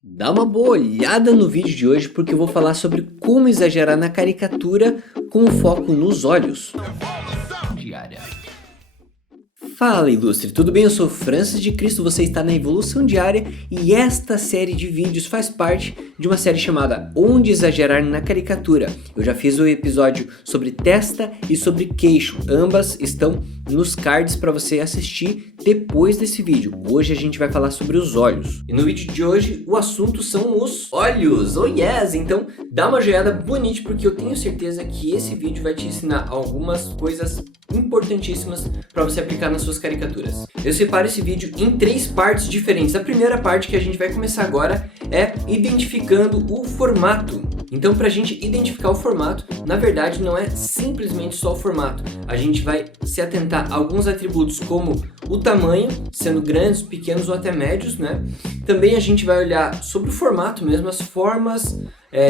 Dá uma boa olhada no vídeo de hoje porque eu vou falar sobre como exagerar na caricatura com foco nos olhos. Diária. Fala, ilustre, tudo bem? Eu sou Francis de Cristo, você está na Evolução Diária e esta série de vídeos faz parte de uma série chamada Onde Exagerar na Caricatura. Eu já fiz o episódio sobre testa e sobre queixo, ambas estão nos cards para você assistir depois desse vídeo. Hoje a gente vai falar sobre os olhos. E no vídeo de hoje o assunto são os olhos, oh yes! Então dá uma joelhada bonita porque eu tenho certeza que esse vídeo vai te ensinar algumas coisas importantíssimas para você aplicar nas suas caricaturas. Eu separo esse vídeo em 3 partes diferentes. A primeira parte que a gente vai começar agora é identificando o formato. Então, para a gente identificar o formato, na verdade não é simplesmente só o formato. A gente vai se atentar a alguns atributos como o tamanho, sendo grandes, pequenos ou até médios, né? Também a gente vai olhar sobre o formato mesmo, as formas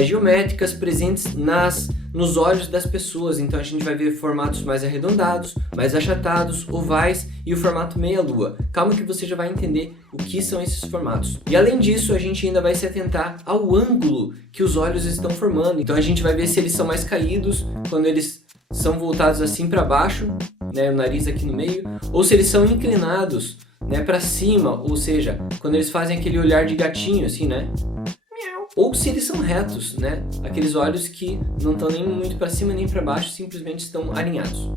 geométricas presentes nos olhos das pessoas. Então a gente vai ver formatos mais arredondados, mais achatados, ovais e o formato meia-lua. Calma que você já vai entender o que são esses formatos. E além disso, a gente ainda vai se atentar ao ângulo que os olhos estão formando. Então a gente vai ver se eles são mais caídos, quando eles são voltados assim para baixo, né, o nariz aqui no meio, ou se eles são inclinados, né, para cima, ou seja, quando eles fazem aquele olhar de gatinho assim, né? Ou se eles são retos, né? Aqueles olhos que não estão nem muito para cima nem para baixo, simplesmente estão alinhados.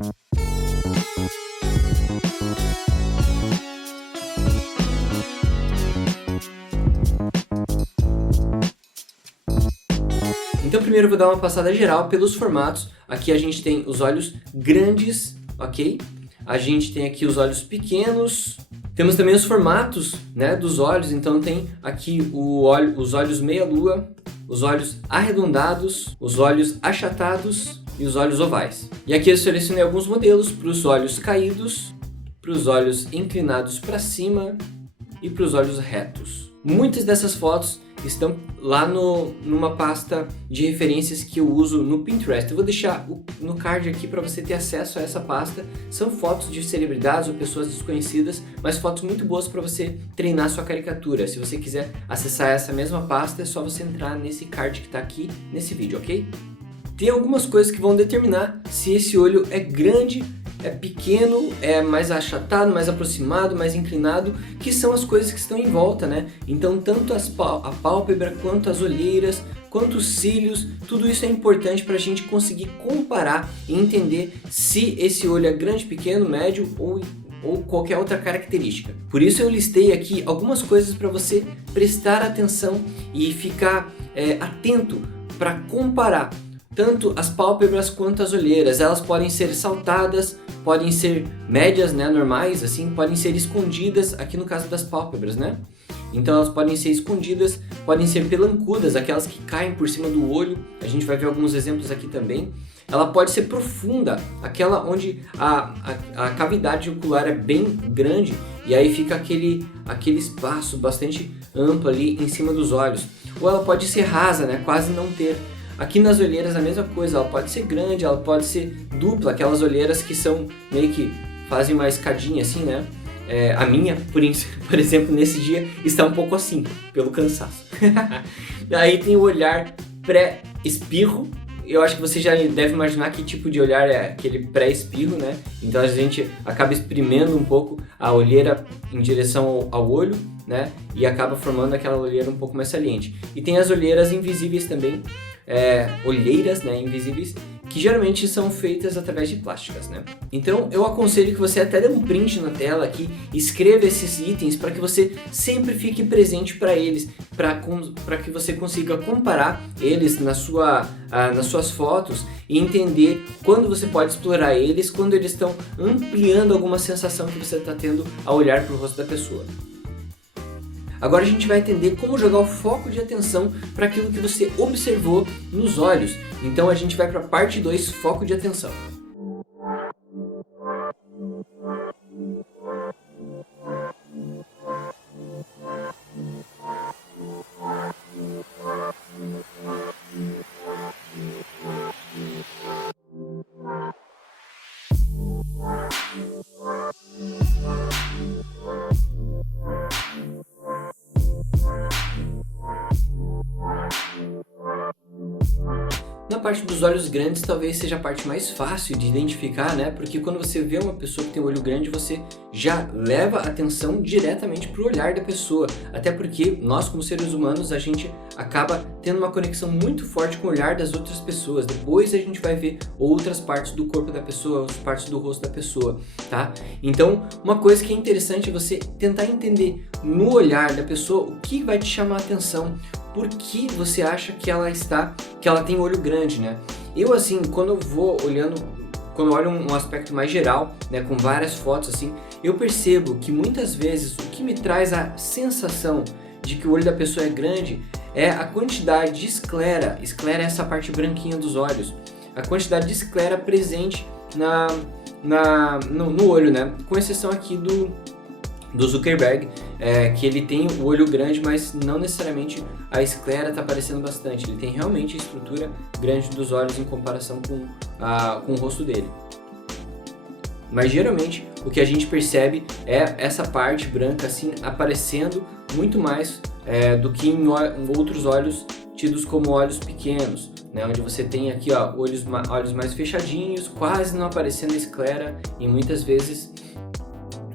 Então primeiro eu vou dar uma passada geral pelos formatos. Aqui a gente tem os olhos grandes, ok? A gente tem aqui os olhos pequenos. Temos também os formatos, né, dos olhos. Então tem aqui os olhos meia-lua, os olhos arredondados, os olhos achatados e os olhos ovais. E aqui eu selecionei alguns modelos para os olhos caídos, para os olhos inclinados para cima e para os olhos retos. Muitas dessas fotos estão lá numa pasta de referências que eu uso no Pinterest. Eu vou deixar no card aqui para você ter acesso a essa pasta. São fotos de celebridades ou pessoas desconhecidas, mas fotos muito boas para você treinar sua caricatura. Se você quiser acessar essa mesma pasta, é só você entrar nesse card que está aqui nesse vídeo, ok? Tem algumas coisas que vão determinar se esse olho é grande, é pequeno, é mais achatado, mais aproximado, mais inclinado, que são as coisas que estão em volta, né? Então tanto a pálpebra, quanto as olheiras, quanto os cílios, tudo isso é importante para a gente conseguir comparar e entender se esse olho é grande, pequeno, médio ou qualquer outra característica. Por isso eu listei aqui algumas coisas para você prestar atenção e ficar atento para comparar tanto as pálpebras quanto as olheiras. Elas podem ser saltadas, podem ser médias, né, normais, assim, podem ser escondidas, aqui no caso das pálpebras, né? Então elas podem ser escondidas, podem ser pelancudas, aquelas que caem por cima do olho. A gente vai ver alguns exemplos aqui também. Ela pode ser profunda, aquela onde a cavidade ocular é bem grande e aí fica aquele espaço bastante amplo ali em cima dos olhos. Ou ela pode ser rasa, né, quase não ter. Aqui nas olheiras a mesma coisa, ela pode ser grande, ela pode ser dupla, aquelas olheiras que são meio que fazem uma escadinha assim, né? A minha, por exemplo, nesse dia está um pouco assim, pelo cansaço. Aí tem o olhar pré-espirro. Eu acho que você já deve imaginar que tipo de olhar é aquele pré-espirro, né? Então a gente acaba espremendo um pouco a olheira em direção ao olho, né? E acaba formando aquela olheira um pouco mais saliente. E tem as olheiras invisíveis também, olheiras, né, invisíveis, que geralmente são feitas através de plásticas, né? Então eu aconselho que você até dê um print na tela aqui, escreva esses itens para que você sempre fique presente para eles, para que você consiga comparar eles nas suas fotos e entender quando você pode explorar eles, quando eles estão ampliando alguma sensação que você está tendo ao olhar para o rosto da pessoa. Agora a gente vai entender como jogar o foco de atenção para aquilo que você observou nos olhos. Então a gente vai para a parte 2, foco de atenção. Na parte dos olhos grandes, talvez seja a parte mais fácil de identificar, né? Porque quando você vê uma pessoa que tem um olho grande, você já leva a atenção diretamente para o olhar da pessoa. Até porque nós, como seres humanos, a gente acaba tendo uma conexão muito forte com o olhar das outras pessoas. Depois a gente vai ver outras partes do corpo da pessoa, outras partes do rosto da pessoa, tá? Então, uma coisa que é interessante é você tentar entender no olhar da pessoa o que vai te chamar a atenção. Por que você acha que ela tem olho grande, né? Eu, assim, quando eu olho um aspecto mais geral, né, com várias fotos, assim, eu percebo que muitas vezes o que me traz a sensação de que o olho da pessoa é grande é a quantidade de esclera. Esclera é essa parte branquinha dos olhos. A quantidade de esclera presente no olho, né? Com exceção aqui do Zuckerberg, que ele tem o olho grande, mas não necessariamente a esclera está aparecendo bastante. Ele tem realmente a estrutura grande dos olhos em comparação com o rosto dele. Mas geralmente o que a gente percebe é essa parte branca assim aparecendo muito mais do que em outros olhos tidos como olhos pequenos, né? Onde você tem aqui olhos mais fechadinhos, quase não aparecendo a esclera e muitas vezes,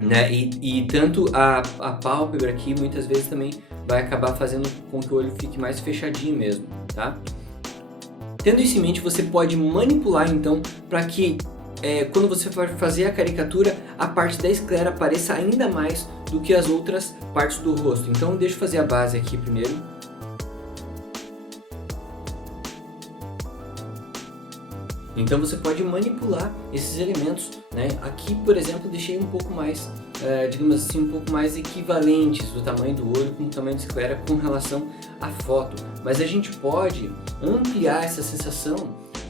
né? E tanto a pálpebra aqui muitas vezes também vai acabar fazendo com que o olho fique mais fechadinho mesmo, tá? Tendo isso em mente, você pode manipular então para que quando você for fazer a caricatura, a parte da esclera apareça ainda mais do que as outras partes do rosto. Então deixa eu fazer a base aqui primeiro. Então você pode manipular esses elementos, né? Aqui, por exemplo, deixei um pouco mais, digamos assim, um pouco mais equivalentes do tamanho do olho com o tamanho da esclera com relação à foto. Mas a gente pode ampliar essa sensação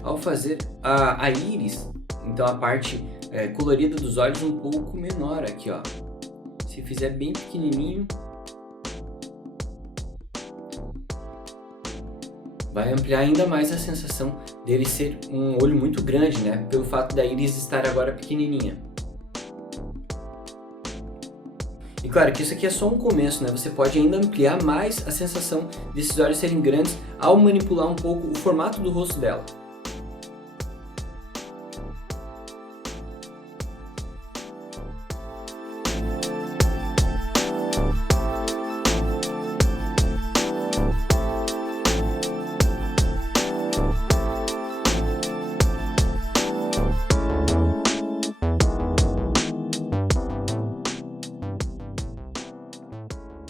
ao fazer a íris, então a parte colorida dos olhos um pouco menor aqui, ó. Se fizer bem pequenininho, vai ampliar ainda mais a sensação dele ser um olho muito grande, né? Pelo fato da íris estar agora pequenininha. E claro que isso aqui é só um começo, né? Você pode ainda ampliar mais a sensação desses olhos serem grandes ao manipular um pouco o formato do rosto dela.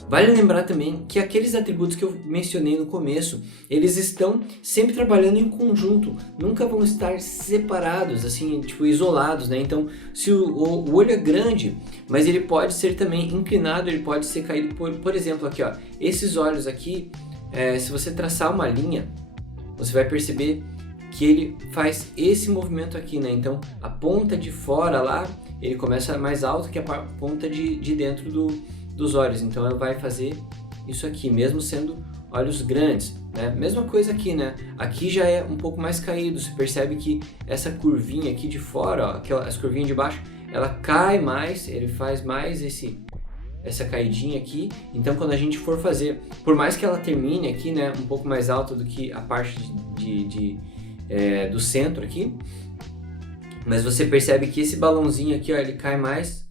Vale lembrar também que aqueles atributos que eu mencionei no começo, eles estão sempre trabalhando em conjunto, nunca vão estar separados, assim, tipo isolados, né? Então, se o olho é grande, mas ele pode ser também inclinado, ele pode ser caído, por exemplo, aqui, ó, esses olhos aqui, se você traçar uma linha, você vai perceber que ele faz esse movimento aqui, né? Então, a ponta de fora lá, ele começa mais alto que a ponta de dentro dos olhos, então ela vai fazer isso aqui, mesmo sendo olhos grandes, né? Mesma coisa aqui, né? Aqui já é um pouco mais caído, você percebe que essa curvinha aqui de fora, ó, as curvinhas de baixo, ela cai mais, ele faz mais essa caidinha aqui, então quando a gente for fazer, por mais que ela termine aqui, né, um pouco mais alta do que a parte do centro aqui, mas você percebe que esse balãozinho aqui, ó, ele cai mais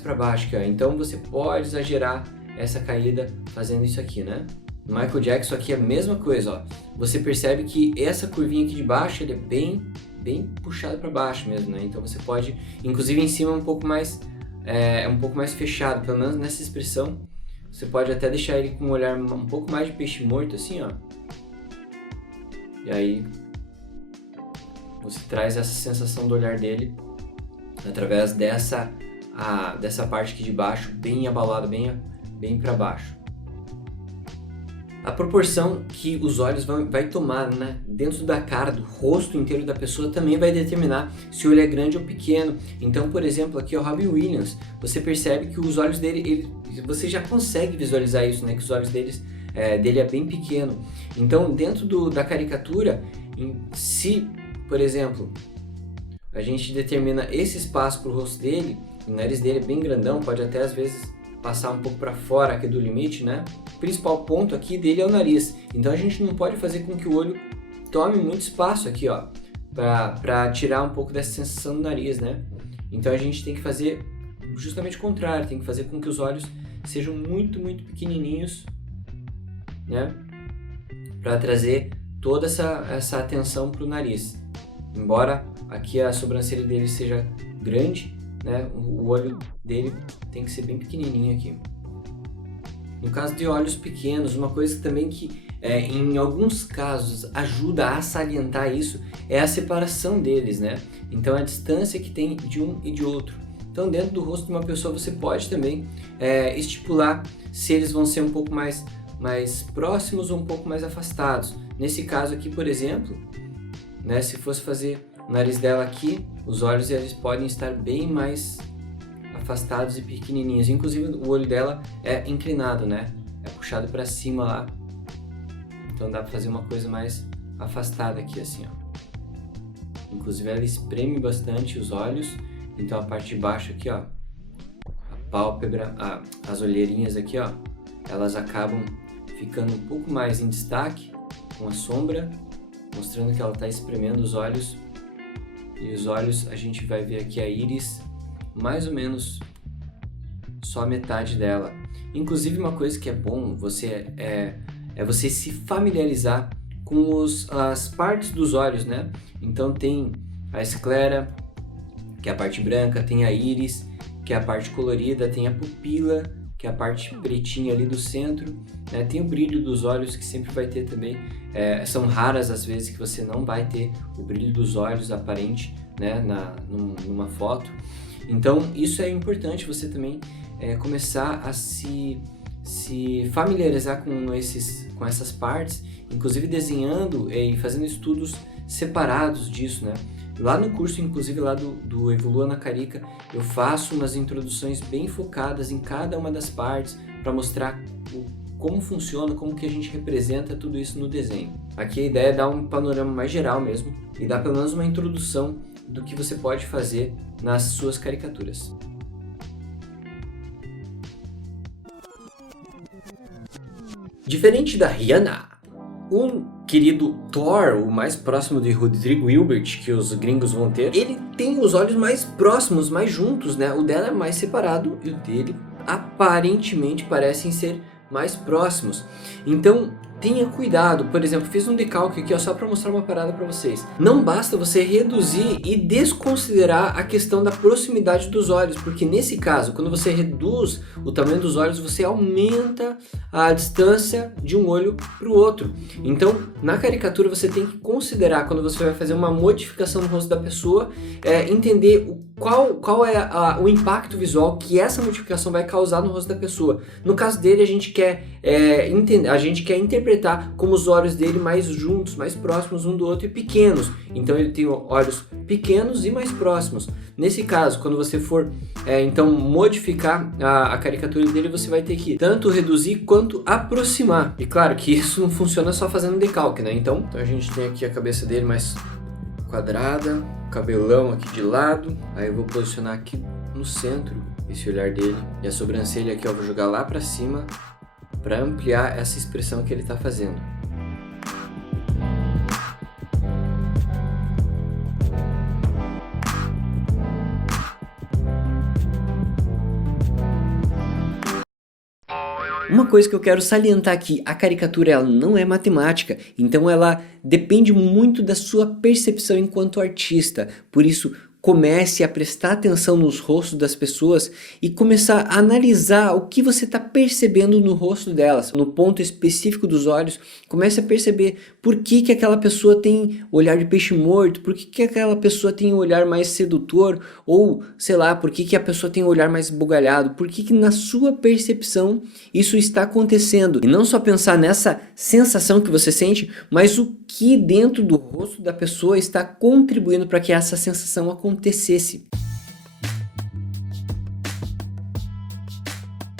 para baixo aqui, ó. Então você pode exagerar essa caída fazendo isso aqui, né? No Michael Jackson aqui é a mesma coisa, ó. Você percebe que essa curvinha aqui de baixo, ele é bem puxado para baixo mesmo, né? Então você pode, inclusive em cima um pouco mais fechado, pelo menos nessa expressão. Você pode até deixar ele com um olhar um pouco mais de peixe morto, assim, ó. E aí você traz essa sensação do olhar dele através dessa parte aqui de baixo, bem abalada, bem para baixo. A proporção que os olhos vai tomar, né, dentro da cara, do rosto inteiro da pessoa, também vai determinar se o olho é grande ou pequeno. Então, por exemplo, aqui o Robin Williams, você percebe que os olhos dele, você já consegue visualizar isso, né, que os olhos dele é bem pequeno. Então, dentro da caricatura, se, por exemplo, a gente determina esse espaço para o rosto dele, o nariz dele é bem grandão, pode até às vezes passar um pouco para fora aqui do limite, né? O principal ponto aqui dele é o nariz, então a gente não pode fazer com que o olho tome muito espaço aqui, ó, para tirar um pouco dessa sensação do nariz, né? Então a gente tem que fazer justamente o contrário, tem que fazer com que os olhos sejam muito, muito pequenininhos, né? Para trazer toda essa atenção para o nariz. Embora aqui a sobrancelha dele seja grande, né? O olho dele tem que ser bem pequenininho aqui. No caso de olhos pequenos, uma coisa também que em alguns casos ajuda a salientar isso é a separação deles, né? Então a distância que tem de um e de outro. Então dentro do rosto de uma pessoa você pode também estipular se eles vão ser um pouco mais próximos ou um pouco mais afastados. Nesse caso aqui, por exemplo, né, se fosse fazer o nariz dela aqui, os olhos eles podem estar bem mais afastados e pequenininhos. Inclusive o olho dela é inclinado, né? É puxado para cima lá. Então dá para fazer uma coisa mais afastada aqui, assim, ó. Inclusive ela espreme bastante os olhos. Então a parte de baixo aqui, ó, a pálpebra, as olheirinhas aqui, ó, elas acabam ficando um pouco mais em destaque com a sombra, mostrando que ela está espremendo os olhos. E os olhos, a gente vai ver aqui a íris, mais ou menos só a metade dela. Inclusive uma coisa que é bom você você se familiarizar com as partes dos olhos, né? Então tem a esclera, que é a parte branca, tem a íris, que é a parte colorida, tem a pupila, que é a parte pretinha ali do centro, né? Tem o brilho dos olhos, que sempre vai ter também. São raras as vezes que você não vai ter o brilho dos olhos aparente, né? Numa foto. Então isso é importante você também começar a se familiarizar com essas partes, inclusive desenhando e fazendo estudos separados disso, né? Lá no curso, inclusive lá do Evolua na Carica, eu faço umas introduções bem focadas em cada uma das partes para mostrar como funciona, como que a gente representa tudo isso no desenho. Aqui a ideia é dar um panorama mais geral mesmo e dar pelo menos uma introdução do que você pode fazer nas suas caricaturas. Diferente da Rihanna, o querido Thor, o mais próximo de Rodrigo Hilbert que os gringos vão ter, ele tem os olhos mais próximos, mais juntos, né? O dela é mais separado e o dele aparentemente parecem ser mais próximos. Então tenha cuidado. Por exemplo, fiz um decalque aqui, ó, só para mostrar uma parada para vocês. Não basta você reduzir e desconsiderar a questão da proximidade dos olhos, porque nesse caso, quando você reduz o tamanho dos olhos, você aumenta a distância de um olho para o outro. Então, na caricatura você tem que considerar, quando você vai fazer uma modificação no rosto da pessoa, entender qual é o impacto visual que essa modificação vai causar no rosto da pessoa. No caso dele, a gente quer interpretar como os olhos dele mais juntos, mais próximos um do outro e pequenos. Então ele tem olhos pequenos e mais próximos. Nesse caso, quando você for então modificar a caricatura dele, você vai ter que tanto reduzir quanto aproximar. E claro que isso não funciona só fazendo decalque, né? Então a gente tem aqui a cabeça dele mais quadrada, cabelão aqui de lado. Aí eu vou posicionar aqui no centro esse olhar dele. E a sobrancelha aqui eu vou jogar lá pra cima para ampliar essa expressão que ele está fazendo. Uma coisa que eu quero salientar aqui, a caricatura ela não é matemática, então ela depende muito da sua percepção enquanto artista. Por isso, comece a prestar atenção nos rostos das pessoas e começar a analisar o que você está percebendo no rosto delas. No ponto específico dos olhos, comece a perceber por que aquela pessoa tem olhar de peixe morto, por que aquela pessoa tem um olhar mais sedutor, ou sei lá, por que a pessoa tem um olhar mais esbugalhado, por que na sua percepção isso está acontecendo. E não só pensar nessa sensação que você sente, mas o que dentro do rosto da pessoa está contribuindo para que essa sensação acontecesse.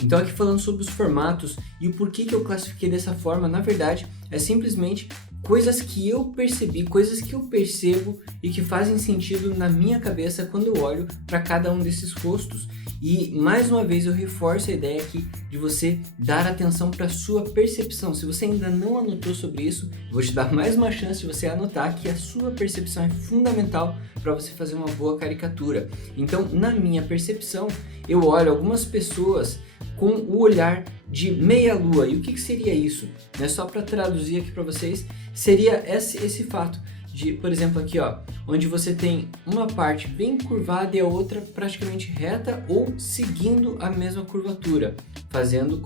Então aqui falando sobre os formatos e o porquê que eu classifiquei dessa forma, na verdade é simplesmente coisas que eu percebi, coisas que eu percebo e que fazem sentido na minha cabeça quando eu olho para cada um desses rostos. E mais uma vez eu reforço a ideia aqui de você dar atenção para a sua percepção. Se você ainda não anotou sobre isso, eu vou te dar mais uma chance de você anotar que a sua percepção é fundamental para você fazer uma boa caricatura. Então, na minha percepção, eu olho algumas pessoas com o olhar de meia-lua. E o que seria isso? Né? Só para traduzir aqui para vocês, seria esse fato de, por exemplo, aqui, ó, onde você tem uma parte bem curvada e a outra praticamente reta ou seguindo a mesma curvatura, fazendo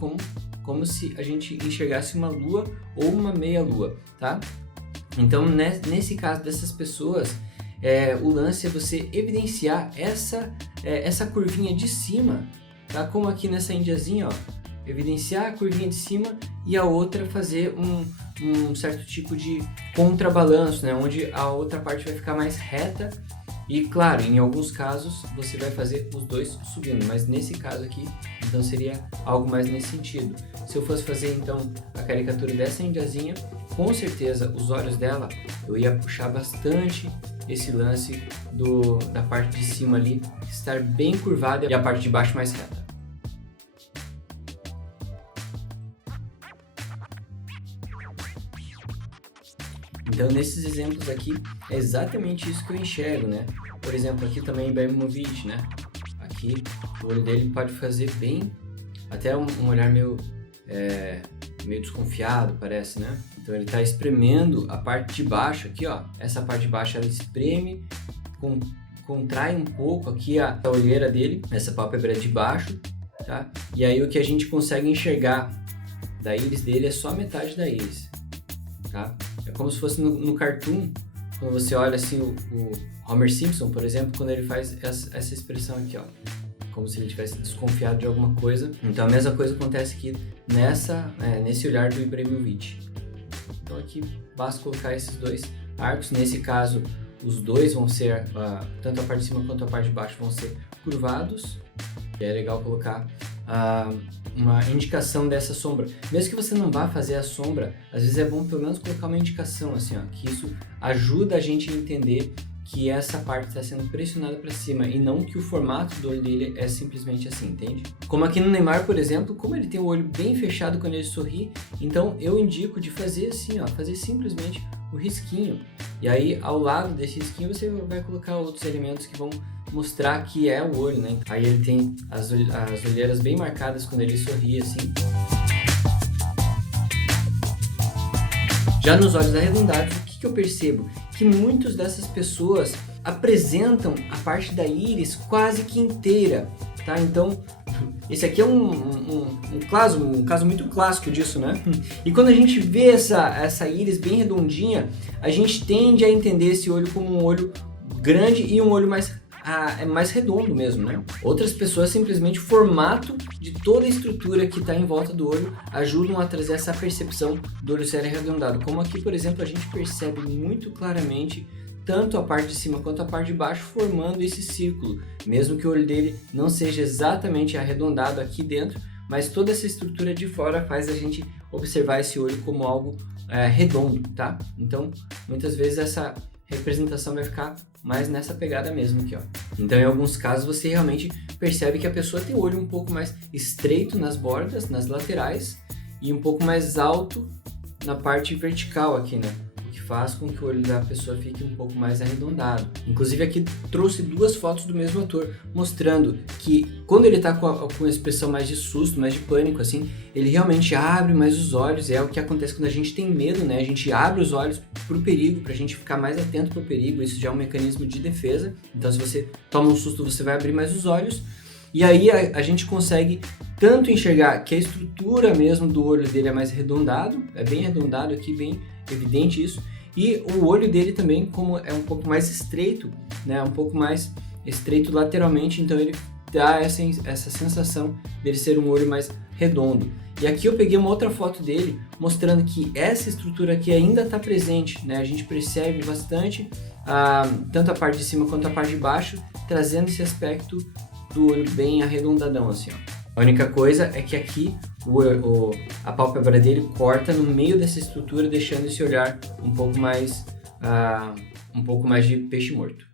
como se a gente enxergasse uma lua ou uma meia-lua, tá? Então, nesse caso dessas pessoas, o lance é você evidenciar essa curvinha de cima, tá? Como aqui nessa índiazinha, ó, evidenciar a curvinha de cima e a outra fazer um certo tipo de contrabalanço, né? Onde a outra parte vai ficar mais reta e, claro, em alguns casos você vai fazer os dois subindo, mas nesse caso aqui, então seria algo mais nesse sentido. Se eu fosse fazer então a caricatura dessa indiazinha, com certeza os olhos dela eu ia puxar bastante esse lance da parte de cima ali estar bem curvada e a parte de baixo mais reta. Então, nesses exemplos aqui, é exatamente isso que eu enxergo, né? Por exemplo, aqui também Ibrahimovic, né? Aqui, o olho dele pode fazer bem, até um olhar meio desconfiado, parece, né? Então, ele está espremendo a parte de baixo aqui, ó. Essa parte de baixo, ela espreme, contrai um pouco aqui a olheira dele, essa pálpebra de baixo, tá? E aí, o que a gente consegue enxergar da íris dele é só metade da íris, tá? É como se fosse no cartoon, quando você olha assim o Homer Simpson, por exemplo, quando ele faz essa expressão aqui, ó, como se ele tivesse desconfiado de alguma coisa. Então a mesma coisa acontece aqui nesse olhar do Ibrahimovic. Então aqui basta colocar esses dois arcos. Nesse caso, os dois vão ser, tanto a parte de cima quanto a parte de baixo vão ser curvados. E é legal colocar uma indicação dessa sombra. Mesmo que você não vá fazer a sombra, às vezes é bom pelo menos colocar uma indicação assim, ó, que isso ajuda a gente a entender que essa parte está sendo pressionada para cima e não que o formato do olho dele é simplesmente assim, entende? Como aqui no Neymar, por exemplo, como ele tem o olho bem fechado quando ele sorri, então eu indico de fazer assim, ó, fazer simplesmente o risquinho. E aí, ao lado desse risquinho, você vai colocar outros elementos que vão mostrar que é o olho, né? Aí ele tem as olheiras bem marcadas quando ele sorri, assim. Já nos olhos arredondados, o que eu percebo? Que muitas dessas pessoas apresentam a parte da íris quase que inteira, tá? Então, esse aqui é um caso muito clássico disso, né? E quando a gente vê essa íris bem redondinha, a gente tende a entender esse olho como um olho grande e um olho mais redondo mesmo, né? Outras pessoas, simplesmente o formato de toda a estrutura que está em volta do olho ajudam a trazer essa percepção do olho ser arredondado. Como aqui, por exemplo, a gente percebe muito claramente tanto a parte de cima quanto a parte de baixo formando esse círculo, mesmo que o olho dele não seja exatamente arredondado aqui dentro, mas toda essa estrutura de fora faz a gente observar esse olho como algo redondo, tá? Então, muitas vezes essa representação vai ficar mais nessa pegada mesmo aqui, ó. Então, em alguns casos, você realmente percebe que a pessoa tem o olho um pouco mais estreito nas bordas, nas laterais, e um pouco mais alto na parte vertical aqui, né? O que faz com que o olho da pessoa fique um pouco mais arredondado. Inclusive, aqui trouxe duas fotos do mesmo ator, mostrando que quando ele tá com a expressão mais de susto, mais de pânico, assim, ele realmente abre mais os olhos. É o que acontece quando a gente tem medo, né? A gente abre os olhos pro perigo, pra gente ficar mais atento pro perigo. Isso já é um mecanismo de defesa. Então, se você toma um susto, você vai abrir mais os olhos. E aí a gente consegue tanto enxergar que a estrutura mesmo do olho dele é mais arredondado, é bem arredondado aqui, bem evidente isso. E o olho dele também, como é um pouco mais estreito, né, um pouco mais estreito lateralmente, então ele dá essa sensação dele ser um olho mais redondo. E aqui eu peguei uma outra foto dele, mostrando que essa estrutura aqui ainda está presente, né? A gente percebe bastante, tanto a parte de cima quanto a parte de baixo, trazendo esse aspecto do olho bem arredondadão, assim, ó. A única coisa é que aqui a pálpebra dele corta no meio dessa estrutura, deixando esse olhar um pouco mais de peixe morto.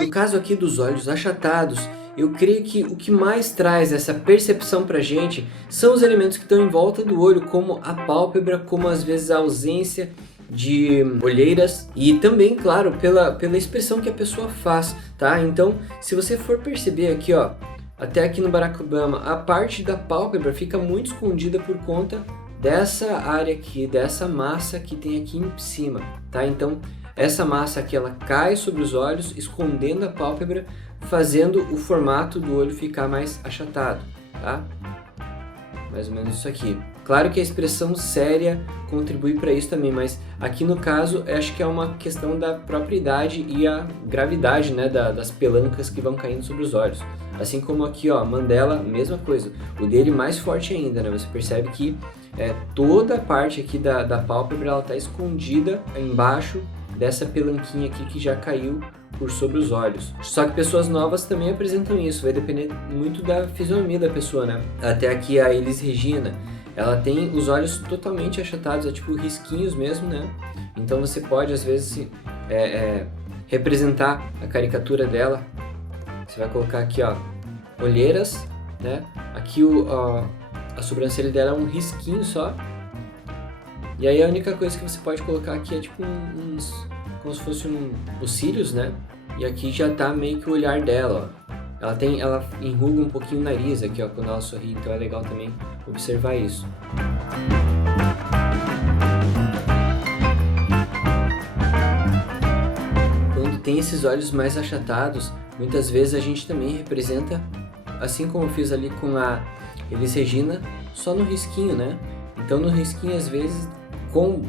No caso aqui dos olhos achatados, eu creio que o que mais traz essa percepção pra gente são os elementos que estão em volta do olho, como a pálpebra, como às vezes a ausência de olheiras e também, claro, pela expressão que a pessoa faz, tá? Então, se você for perceber aqui, ó, até aqui no Barack Obama, a parte da pálpebra fica muito escondida por conta dessa área aqui, dessa massa que tem aqui em cima, tá? Então, essa massa aqui, ela cai sobre os olhos, escondendo a pálpebra, fazendo o formato do olho ficar mais achatado, tá? Mais ou menos isso aqui. Claro que a expressão séria contribui para isso também, mas aqui no caso, acho que é uma questão da própria idade e a gravidade, né, das pelancas que vão caindo sobre os olhos. Assim como aqui, ó, Mandela, mesma coisa. O dele mais forte ainda, né? Você percebe que toda a parte aqui da pálpebra, ela tá escondida embaixo dessa pelanquinha aqui que já caiu por sobre os olhos. Só que pessoas novas também apresentam isso, vai depender muito da fisionomia da pessoa, né? Até aqui a Elis Regina, ela tem os olhos totalmente achatados, é tipo risquinhos mesmo, né? Então você pode às vezes representar a caricatura dela. Você vai colocar aqui, ó, olheiras, né? Aqui a sobrancelha dela é um risquinho só. E aí a única coisa que você pode colocar aqui é tipo como se fosse os cílios, né? E aqui já tá meio que o olhar dela, ó. Ela enruga um pouquinho o nariz aqui, ó, quando ela sorri, então é legal também observar isso. Quando tem esses olhos mais achatados, muitas vezes a gente também representa, assim como eu fiz ali com a Elis Regina, só no risquinho, né? Então no risquinho, às vezes, com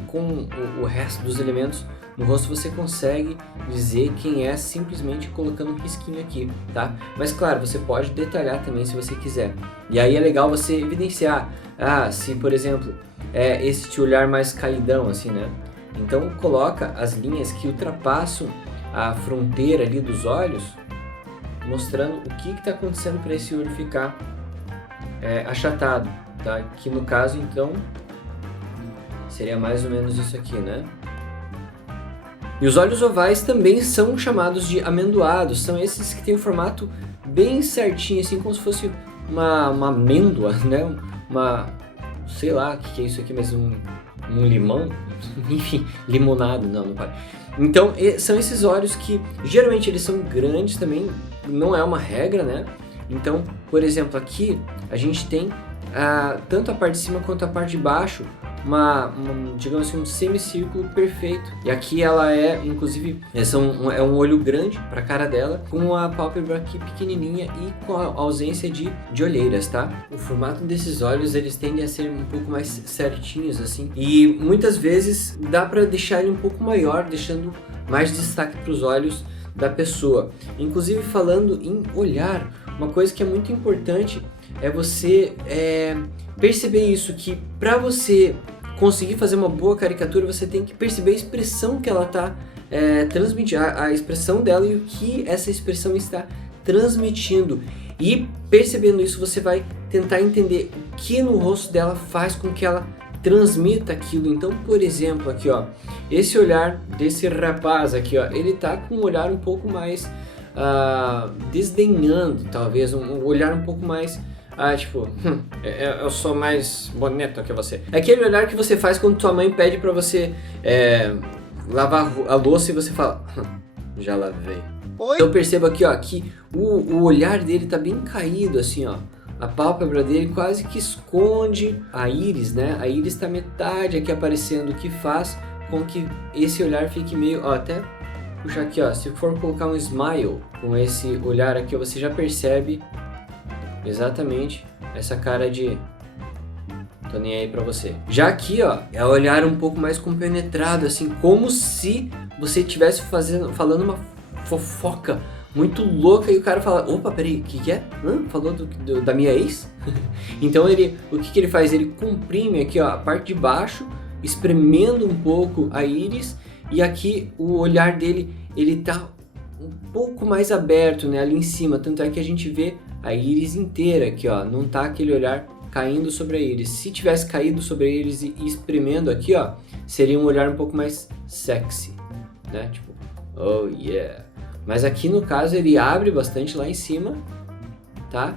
o resto dos elementos no rosto, você consegue dizer quem é simplesmente colocando um risquinho aqui, tá? Mas claro, você pode detalhar também se você quiser. E aí é legal você evidenciar, se por exemplo, é esse olhar mais caidão assim, né? Então coloca as linhas que ultrapassam a fronteira ali dos olhos, mostrando o que está acontecendo para esse olho ficar achatado, tá? Que no caso, então, seria mais ou menos isso aqui, né? E os olhos ovais também são chamados de amendoados, são esses que têm um formato bem certinho, assim como se fosse uma amêndoa, né? Sei lá o que é isso aqui, mas um limão, enfim, limonado, não pode. Então, são esses olhos que, geralmente, eles são grandes também, não é uma regra, né? Então, por exemplo, aqui a gente tem tanto a parte de cima quanto a parte de baixo, digamos assim, um semicírculo perfeito. E aqui ela inclusive, é um olho grande para a cara dela, com a pálpebra aqui pequenininha e com a ausência de olheiras, tá? O formato desses olhos, eles tendem a ser um pouco mais certinhos, assim. E muitas vezes dá para deixar ele um pouco maior, deixando mais destaque para os olhos da pessoa. Inclusive, falando em olhar, uma coisa que é muito importante é você perceber isso, que para você conseguir fazer uma boa caricatura, você tem que perceber a expressão que ela está transmitindo, a expressão dela e o que essa expressão está transmitindo. E percebendo isso, você vai tentar entender o que no rosto dela faz com que ela transmita aquilo. Então, por exemplo, aqui, ó, esse olhar desse rapaz aqui, ó, ele tá com um olhar um pouco mais desdenhando, talvez, um olhar um pouco mais tipo, eu sou mais bonito que você. É aquele olhar que você faz quando tua mãe pede pra você lavar a louça e você fala, já lavei. Oi? Então perceba aqui, ó, que o olhar dele tá bem caído, assim, ó. A pálpebra dele quase que esconde a íris, né? A íris tá metade aqui aparecendo, o que faz com que esse olhar fique meio, ó, até puxar aqui, ó, se for colocar um smile com esse olhar aqui, você já percebe exatamente essa cara de tô nem aí pra você. Já aqui, ó, é olhar um pouco mais compenetrado, assim, como se você estivesse falando uma fofoca muito louca e o cara fala, opa, peraí, o que é? Falou da minha ex? Então o que ele faz? Ele comprime aqui, ó, a parte de baixo, espremendo um pouco a íris, e aqui o olhar dele, ele tá um pouco mais aberto, né, ali em cima, tanto é que a gente vê a íris inteira aqui, ó, não tá aquele olhar caindo sobre a íris. Se tivesse caído sobre a íris e espremendo aqui, ó, seria um olhar um pouco mais sexy, né, tipo, oh yeah. Mas aqui no caso ele abre bastante lá em cima, tá?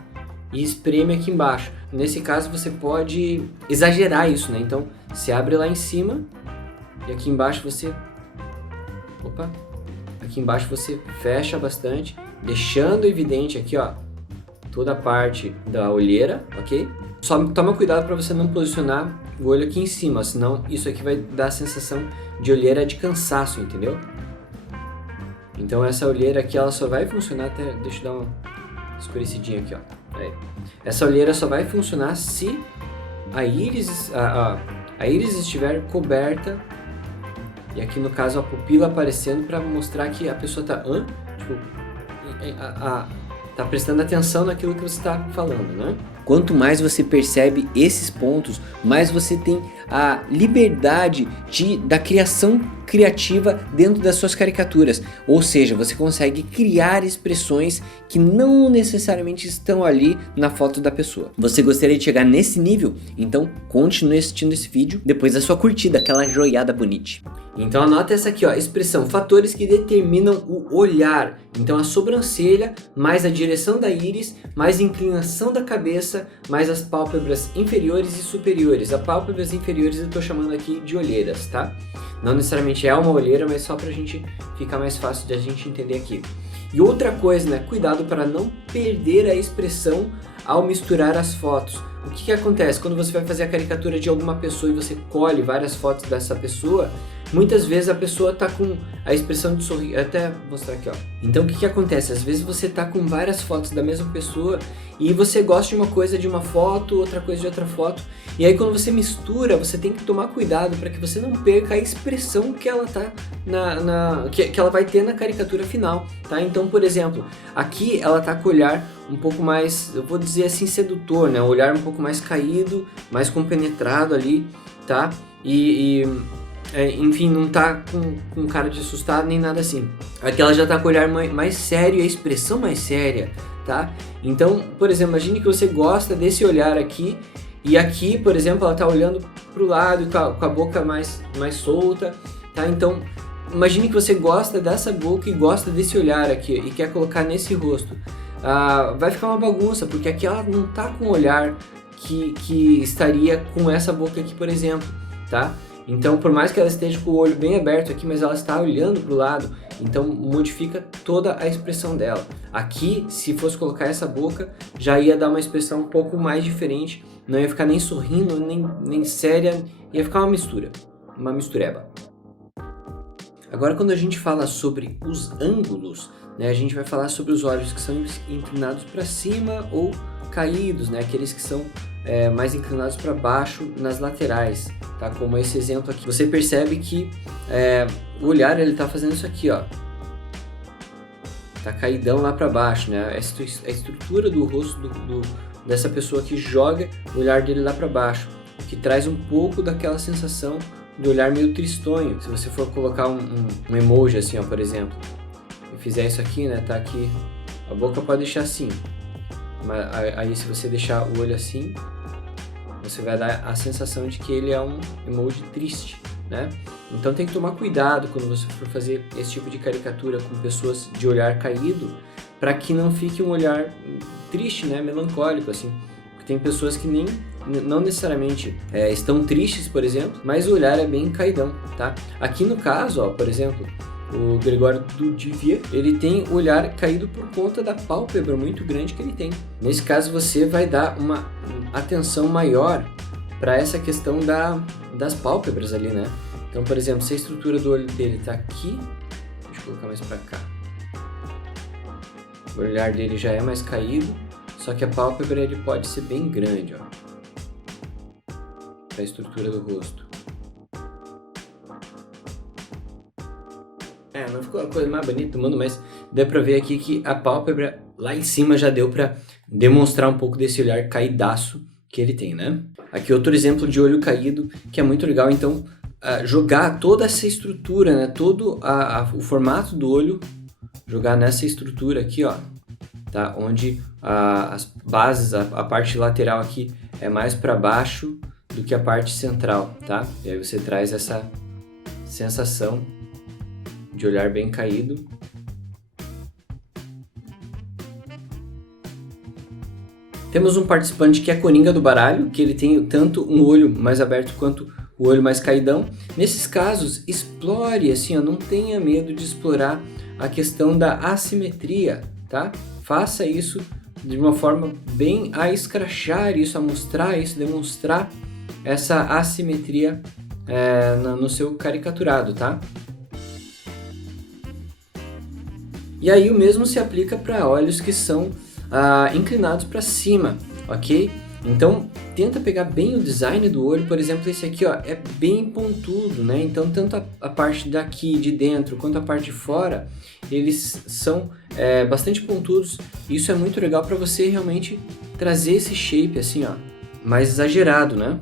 E espreme aqui embaixo. Nesse caso você pode exagerar isso, né? Então você abre lá em cima e aqui embaixo você... Opa! Aqui embaixo você fecha bastante, deixando evidente aqui, ó, toda a parte da olheira, ok? Só toma cuidado para você não posicionar o olho aqui em cima, senão isso aqui vai dar a sensação de olheira de cansaço, entendeu? Então essa olheira aqui, ela só vai funcionar até... Deixa eu dar uma escurecidinha aqui, ó. Aí. Essa olheira só vai funcionar se a íris estiver coberta. E aqui no caso a pupila aparecendo para mostrar que a pessoa tá... Tipo, tá prestando atenção naquilo que você está falando, né? Quanto mais você percebe esses pontos, mais você tem a liberdade da criação criativa dentro das suas caricaturas. Ou seja, você consegue criar expressões que não necessariamente estão ali na foto da pessoa. Você gostaria de chegar nesse nível? Então continue assistindo esse vídeo depois da sua curtida, aquela joiada bonita. Então anota essa aqui, ó, expressão, fatores que determinam o olhar. Então a sobrancelha, mais a direção da íris, mais a inclinação da cabeça, mais as pálpebras inferiores e superiores. As pálpebras inferiores eu tô chamando aqui de olheiras, tá? Não necessariamente é uma olheira, mas só pra gente ficar mais fácil de a gente entender aqui. E outra coisa, né, cuidado para não perder a expressão ao misturar as fotos. O que acontece? Quando você vai fazer a caricatura de alguma pessoa e você colhe várias fotos dessa pessoa, muitas vezes a pessoa tá com a expressão de sorriso, até vou mostrar aqui, ó. Então o que acontece? Às vezes você tá com várias fotos da mesma pessoa e você gosta de uma coisa de uma foto, outra coisa de outra foto, e aí quando você mistura, você tem que tomar cuidado para que você não perca a expressão que ela tá que ela vai ter na caricatura final, tá? Então, por exemplo, aqui ela tá com o olhar um pouco mais, eu vou dizer assim, sedutor, né? O olhar um pouco mais caído, mais compenetrado ali, tá? Enfim, não tá com cara de assustado nem nada assim. Aqui ela já tá com o olhar mais sério, a expressão mais séria, tá? Então, por exemplo, imagine que você gosta desse olhar aqui, e aqui, por exemplo, ela tá olhando pro lado com a boca mais solta, tá? Então, imagine que você gosta dessa boca e gosta desse olhar aqui, e quer colocar nesse rosto. Vai ficar uma bagunça, porque aqui ela não tá com o olhar que estaria com essa boca aqui, por exemplo, tá? Então, por mais que ela esteja com o olho bem aberto aqui, mas ela está olhando para o lado, então modifica toda a expressão dela. Aqui, se fosse colocar essa boca, já ia dar uma expressão um pouco mais diferente, não ia ficar nem sorrindo, nem séria, ia ficar uma mistureba. Agora, quando a gente fala sobre os ângulos, né, a gente vai falar sobre os olhos que são inclinados para cima ou caídos, né, aqueles que são mais inclinados para baixo nas laterais, tá? Como esse exemplo aqui. Você percebe que o olhar ele tá fazendo isso aqui, ó. Tá caidão lá para baixo, né? A estrutura do rosto dessa pessoa que joga o olhar dele lá para baixo, que traz um pouco daquela sensação de olhar meio tristonho. Se você for colocar um emoji assim, ó, por exemplo, e fizer isso aqui, né? Tá aqui, a boca pode deixar assim. Mas aí se você deixar o olho assim, você vai dar a sensação de que ele é um emoji triste, né? Então tem que tomar cuidado quando você for fazer esse tipo de caricatura com pessoas de olhar caído, para que não fique um olhar triste, né? Melancólico, assim. Porque tem pessoas que não necessariamente estão tristes, por exemplo, mas o olhar é bem caidão, tá? Aqui no caso, ó, por exemplo, o Gregório Duvivier, ele tem o olhar caído por conta da pálpebra muito grande que ele tem. Nesse caso, você vai dar uma atenção maior para essa questão das pálpebras ali, né? Então, por exemplo, se a estrutura do olho dele tá aqui, deixa eu colocar mais pra cá. O olhar dele já é mais caído, só que a pálpebra ele pode ser bem grande, ó. Pra estrutura do rosto. Não ficou a coisa mais bonita do mundo, mas dá pra ver aqui que a pálpebra lá em cima já deu pra demonstrar um pouco desse olhar caidaço que ele tem, né? Aqui outro exemplo de olho caído, que é muito legal, então, jogar toda essa estrutura, né? Todo o formato do olho, jogar nessa estrutura aqui, ó, tá? Onde as bases, a parte lateral aqui é mais para baixo do que a parte central, tá? E aí você traz essa sensação de olhar bem caído. Temos um participante que é a coringa do baralho, que ele tem tanto um olho mais aberto quanto o olho mais caidão. Nesses casos, explore, assim, ó, não tenha medo de explorar a questão da assimetria, tá? Faça isso de uma forma bem a escrachar isso, a mostrar isso, demonstrar essa assimetria no seu caricaturado, tá? E aí o mesmo se aplica para olhos que são inclinados para cima, ok? Então tenta pegar bem o design do olho, por exemplo, esse aqui, ó, é bem pontudo, né? Então tanto a parte daqui de dentro quanto a parte de fora, eles são bastante pontudos. Isso é muito legal para você realmente trazer esse shape assim, ó, mais exagerado, né?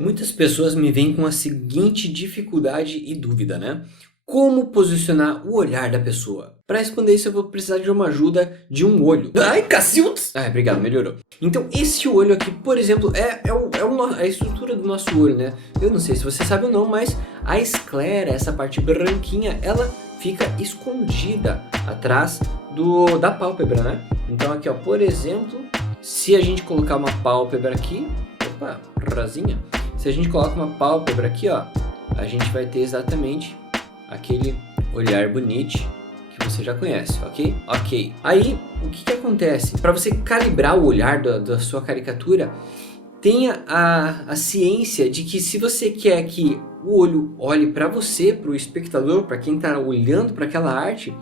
Muitas pessoas me vêm com a seguinte dificuldade e dúvida, né? Como posicionar o olhar da pessoa? Para responder isso eu vou precisar de uma ajuda de um olho. Ai, cacildes! Obrigado, melhorou. Então esse olho aqui, por exemplo, é a estrutura do nosso olho, né? Eu não sei se você sabe ou não, mas a esclera, essa parte branquinha, ela fica escondida atrás da pálpebra, né? Então aqui, ó, por exemplo, se a gente colocar uma pálpebra aqui, opa, rasinha. Se a gente coloca uma pálpebra aqui, ó, a gente vai ter exatamente aquele olhar bonito que você já conhece, ok? Ok. Aí, o que acontece? Para você calibrar o olhar da sua caricatura, tenha a ciência de que se você quer que o olho olhe para você, para o espectador, para quem está olhando para aquela arte,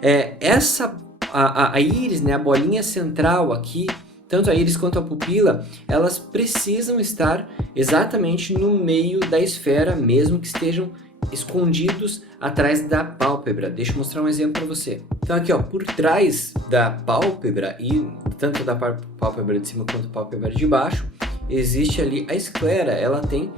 a íris, né, a bolinha central aqui, tanto a íris quanto a pupila, elas precisam estar exatamente no meio da esfera, mesmo que estejam escondidos atrás da pálpebra. Deixa eu mostrar um exemplo para você. Então aqui, ó, por trás da pálpebra, e tanto da pálpebra de cima quanto da pálpebra de baixo, existe ali a esclera. Ela tem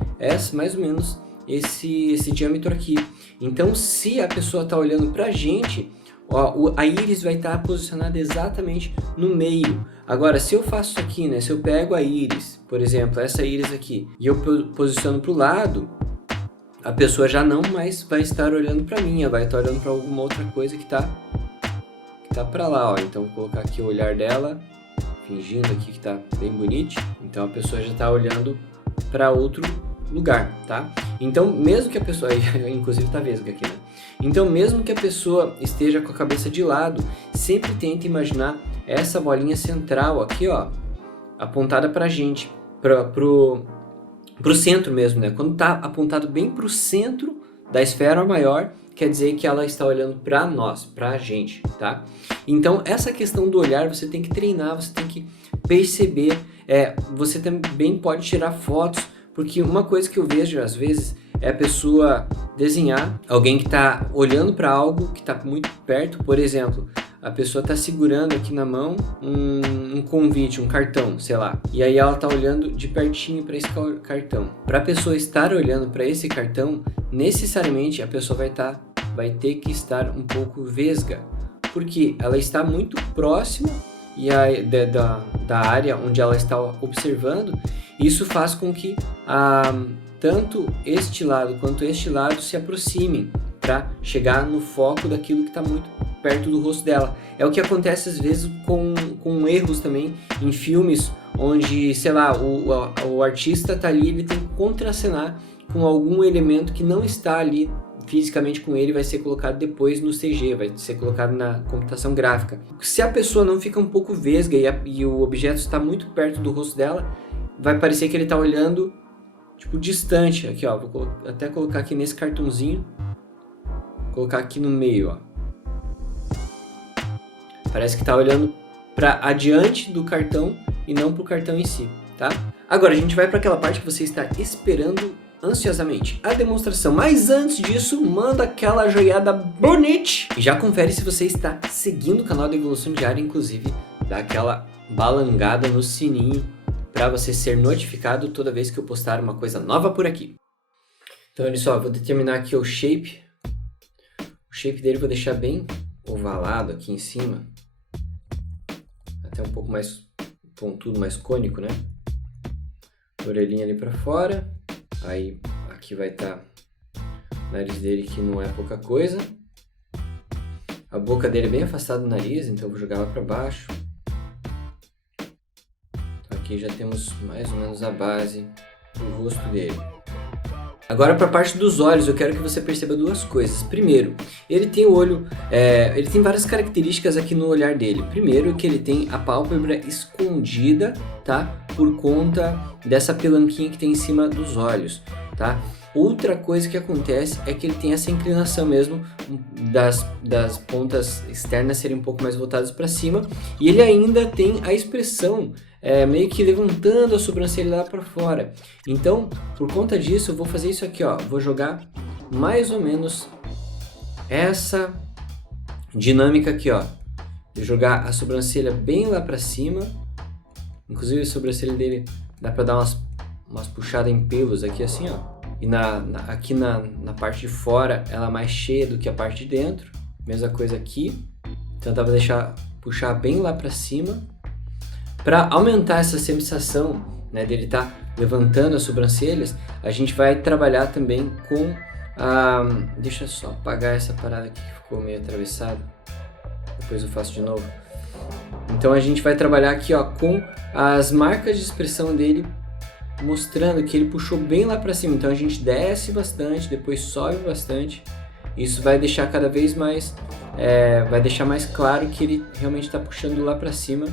mais ou menos esse diâmetro aqui. Então se a pessoa está olhando para a gente, ó, a íris vai estar posicionada exatamente no meio. Agora, se eu faço isso aqui, né? Se eu pego a íris, por exemplo, essa íris aqui, e eu posiciono para o lado, a pessoa já não mais vai estar olhando para mim, ela vai estar olhando para alguma outra coisa que tá para lá, ó. Então, vou colocar aqui o olhar dela, fingindo aqui que tá bem bonito. Então, a pessoa já está olhando para outro lugar, tá? Então, mesmo que a pessoa, inclusive tá vesga aqui, né? Então, mesmo que a pessoa esteja com a cabeça de lado, sempre tenta imaginar essa bolinha central aqui, ó, apontada pra gente, pro centro mesmo, né? Quando tá apontado bem pro centro da esfera maior, quer dizer que ela está olhando pra nós, pra gente, tá? Então, essa questão do olhar você tem que treinar, você tem que perceber, você também pode tirar fotos, porque uma coisa que eu vejo às vezes é a pessoa desenhar alguém que está olhando para algo que está muito perto. Por exemplo, a pessoa está segurando aqui na mão um convite, um cartão, sei lá. E aí ela está olhando de pertinho para esse cartão. Para a pessoa estar olhando para esse cartão, necessariamente a pessoa vai ter que estar um pouco vesga. porque ela está muito próxima da área onde ela está observando. Isso faz com que tanto este lado quanto este lado se aproximem para chegar no foco daquilo que está muito perto do rosto dela. É o que acontece às vezes com erros também em filmes, onde, sei lá, o artista está ali, ele tem que contracenar com algum elemento que não está ali fisicamente com ele, vai ser colocado depois no CG, vai ser colocado na computação gráfica. Se a pessoa não fica um pouco vesga e o objeto está muito perto do rosto dela, vai parecer que ele está olhando tipo distante. Aqui, ó, vou até colocar aqui nesse cartãozinho, colocar aqui no meio, ó. Parece que está olhando para adiante do cartão e não para o cartão em si, tá? Agora a gente vai para aquela parte que você está esperando ansiosamente, a demonstração. Mas antes disso, manda aquela joiada bonita e já confere se você está seguindo o canal da Evolução Diária, inclusive dá aquela balangada no sininho para você ser notificado toda vez que eu postar uma coisa nova por aqui. Então olha só, vou determinar aqui o shape dele, vou deixar bem ovalado aqui em cima, até um pouco mais pontudo, mais cônico, né? Orelhinha ali para fora. Aí aqui vai estar o nariz dele, que não é pouca coisa. A boca dele é bem afastada do nariz, então eu vou jogar ela para baixo. Aqui já temos mais ou menos a base do rosto dele. Agora para a parte dos olhos, eu quero que você perceba duas coisas. Primeiro, ele tem o olho, ele tem várias características aqui no olhar dele. Primeiro, que ele tem a pálpebra escondida, tá? Por conta dessa pelanquinha que tem em cima dos olhos, tá? Outra coisa que acontece é que ele tem essa inclinação mesmo das pontas externas serem um pouco mais voltadas para cima, e ele ainda tem a expressão meio que levantando a sobrancelha lá para fora. Então, por conta disso, eu vou fazer isso aqui, ó. Vou jogar mais ou menos essa dinâmica aqui, ó. De jogar a sobrancelha bem lá para cima. Inclusive a sobrancelha dele dá para dar umas puxadas em pelos aqui assim, ó. E aqui na parte de fora ela é mais cheia do que a parte de dentro. Mesma coisa aqui. Então dá para puxar bem lá para cima. Para aumentar essa sensação, né, dele estar levantando as sobrancelhas, a gente vai trabalhar também com deixa eu só apagar essa parada aqui que ficou meio atravessada. Depois eu faço de novo. Então a gente vai trabalhar aqui, ó, com as marcas de expressão dele, mostrando que ele puxou bem lá para cima. Então a gente desce bastante, depois sobe bastante. Isso vai deixar cada vez mais, vai deixar mais claro que ele realmente está puxando lá para cima.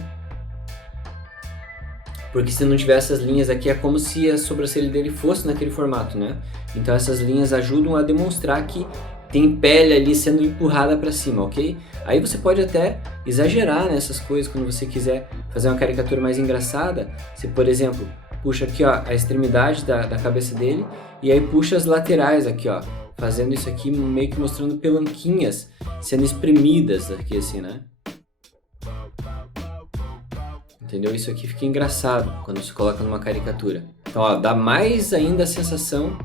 Porque se não tiver essas linhas aqui, é como se a sobrancelha dele fosse naquele formato, né? Então essas linhas ajudam a demonstrar que tem pele ali sendo empurrada para cima, ok? Aí você pode até exagerar nessas coisas quando você quiser fazer uma caricatura mais engraçada. Você, por exemplo, puxa aqui, ó, a extremidade da cabeça dele e aí puxa as laterais aqui, ó, fazendo isso aqui meio que mostrando pelanquinhas sendo espremidas aqui assim, né? Entendeu? Isso aqui fica engraçado quando se coloca numa caricatura. Então, ó, dá mais ainda a sensação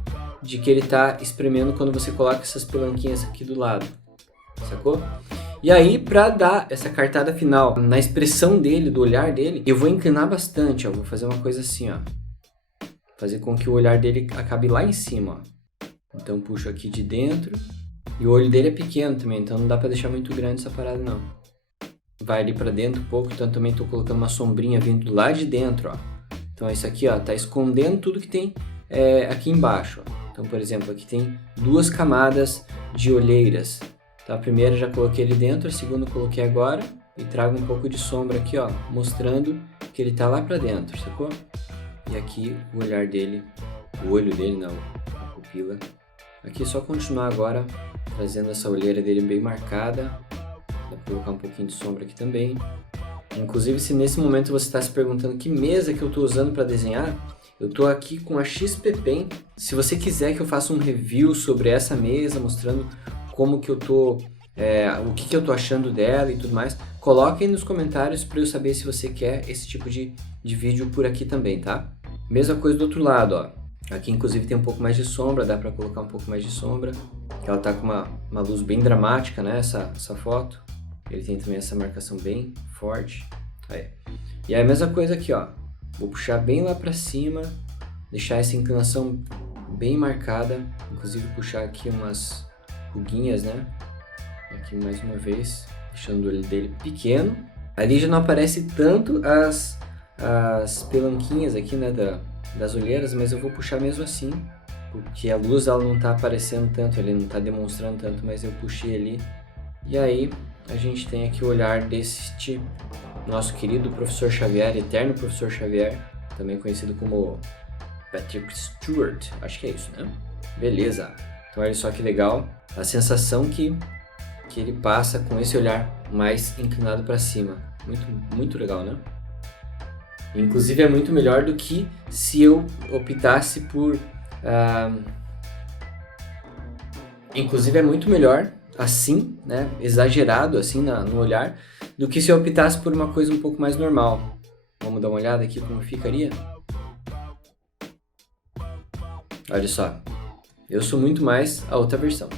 de que ele tá espremendo quando você coloca essas pelanquinhas aqui do lado. Sacou? E aí, pra dar essa cartada final na expressão dele, do olhar dele, eu vou inclinar bastante, ó. Vou fazer uma coisa assim, ó. Fazer com que o olhar dele acabe lá em cima, ó. Então, puxo aqui de dentro. E o olho dele é pequeno também, então não dá pra deixar muito grande essa parada, não. Vai ali pra dentro um pouco, então também tô colocando uma sombrinha vindo lá de dentro, ó. Então isso aqui, ó, tá escondendo tudo que tem aqui embaixo, ó. Então, por exemplo, aqui tem duas camadas de olheiras. Então a primeira já coloquei ali dentro, a segunda coloquei agora e trago um pouco de sombra aqui, ó, mostrando que ele tá lá pra dentro, sacou? E aqui o olhar dele, o olho dele, não, a pupila. Aqui é só continuar agora trazendo essa olheira dele bem marcada. Vou colocar um pouquinho de sombra aqui também. Inclusive, se nesse momento você está se perguntando que mesa que eu estou usando para desenhar, eu estou aqui com a XP Pen. Se você quiser que eu faça um review sobre essa mesa, mostrando como que eu tô, o que eu tô achando dela e tudo mais, coloque aí nos comentários para eu saber se você quer esse tipo de vídeo por aqui também, tá? Mesma coisa do outro lado, ó. Aqui inclusive tem um pouco mais de sombra, dá para colocar um pouco mais de sombra. Ela tá com uma luz bem dramática, né, essa foto. Ele tem também essa marcação bem forte. Aí. E aí a mesma coisa aqui, ó. Vou puxar bem lá pra cima, deixar essa inclinação bem marcada. Inclusive puxar aqui umas ruguinhas, né? Aqui mais uma vez, deixando o olho dele pequeno. Ali já não aparece tanto as pelanquinhas aqui, né, das olheiras, mas eu vou puxar mesmo assim, porque a luz ela não tá aparecendo tanto, ele não tá demonstrando tanto, mas eu puxei ali. E aí a gente tem aqui o olhar deste nosso querido professor Xavier, eterno professor Xavier, também conhecido como Patrick Stewart, acho que é isso, né? Beleza, então olha só que legal a sensação que ele passa com esse olhar mais inclinado para cima, muito legal, né? Inclusive é muito melhor do que se eu optasse por... Inclusive é muito melhor assim, né, exagerado assim no olhar, do que se eu optasse por uma coisa um pouco mais normal. Vamos dar uma olhada aqui como ficaria? Olha só, eu sou muito mais a outra versão.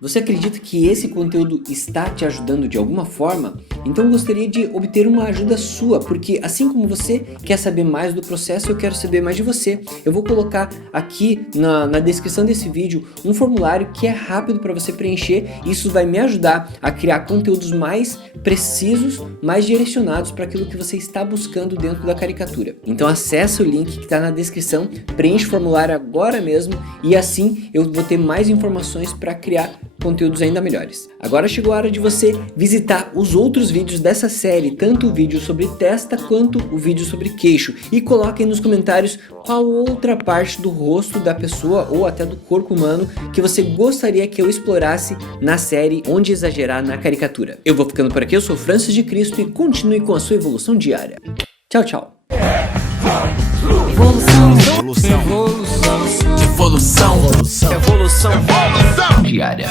Você acredita que esse conteúdo está te ajudando de alguma forma? Então eu gostaria de obter uma ajuda sua, porque assim como você quer saber mais do processo, eu quero saber mais de você. Eu vou colocar aqui na descrição desse vídeo um formulário que é rápido para você preencher. Isso vai me ajudar a criar conteúdos mais precisos, mais direcionados para aquilo que você está buscando dentro da caricatura. Então acessa o link que está na descrição, preenche o formulário agora mesmo e assim eu vou ter mais informações para criar conteúdos ainda melhores. Agora chegou a hora de você visitar os outros vídeos dessa série, tanto o vídeo sobre testa quanto o vídeo sobre queixo, e coloque aí nos comentários qual outra parte do rosto da pessoa ou até do corpo humano que você gostaria que eu explorasse na série Onde Exagerar na Caricatura. Eu vou ficando por aqui, eu sou Francis de Cristo e continue com a sua evolução diária. Tchau, tchau. Evolução diária.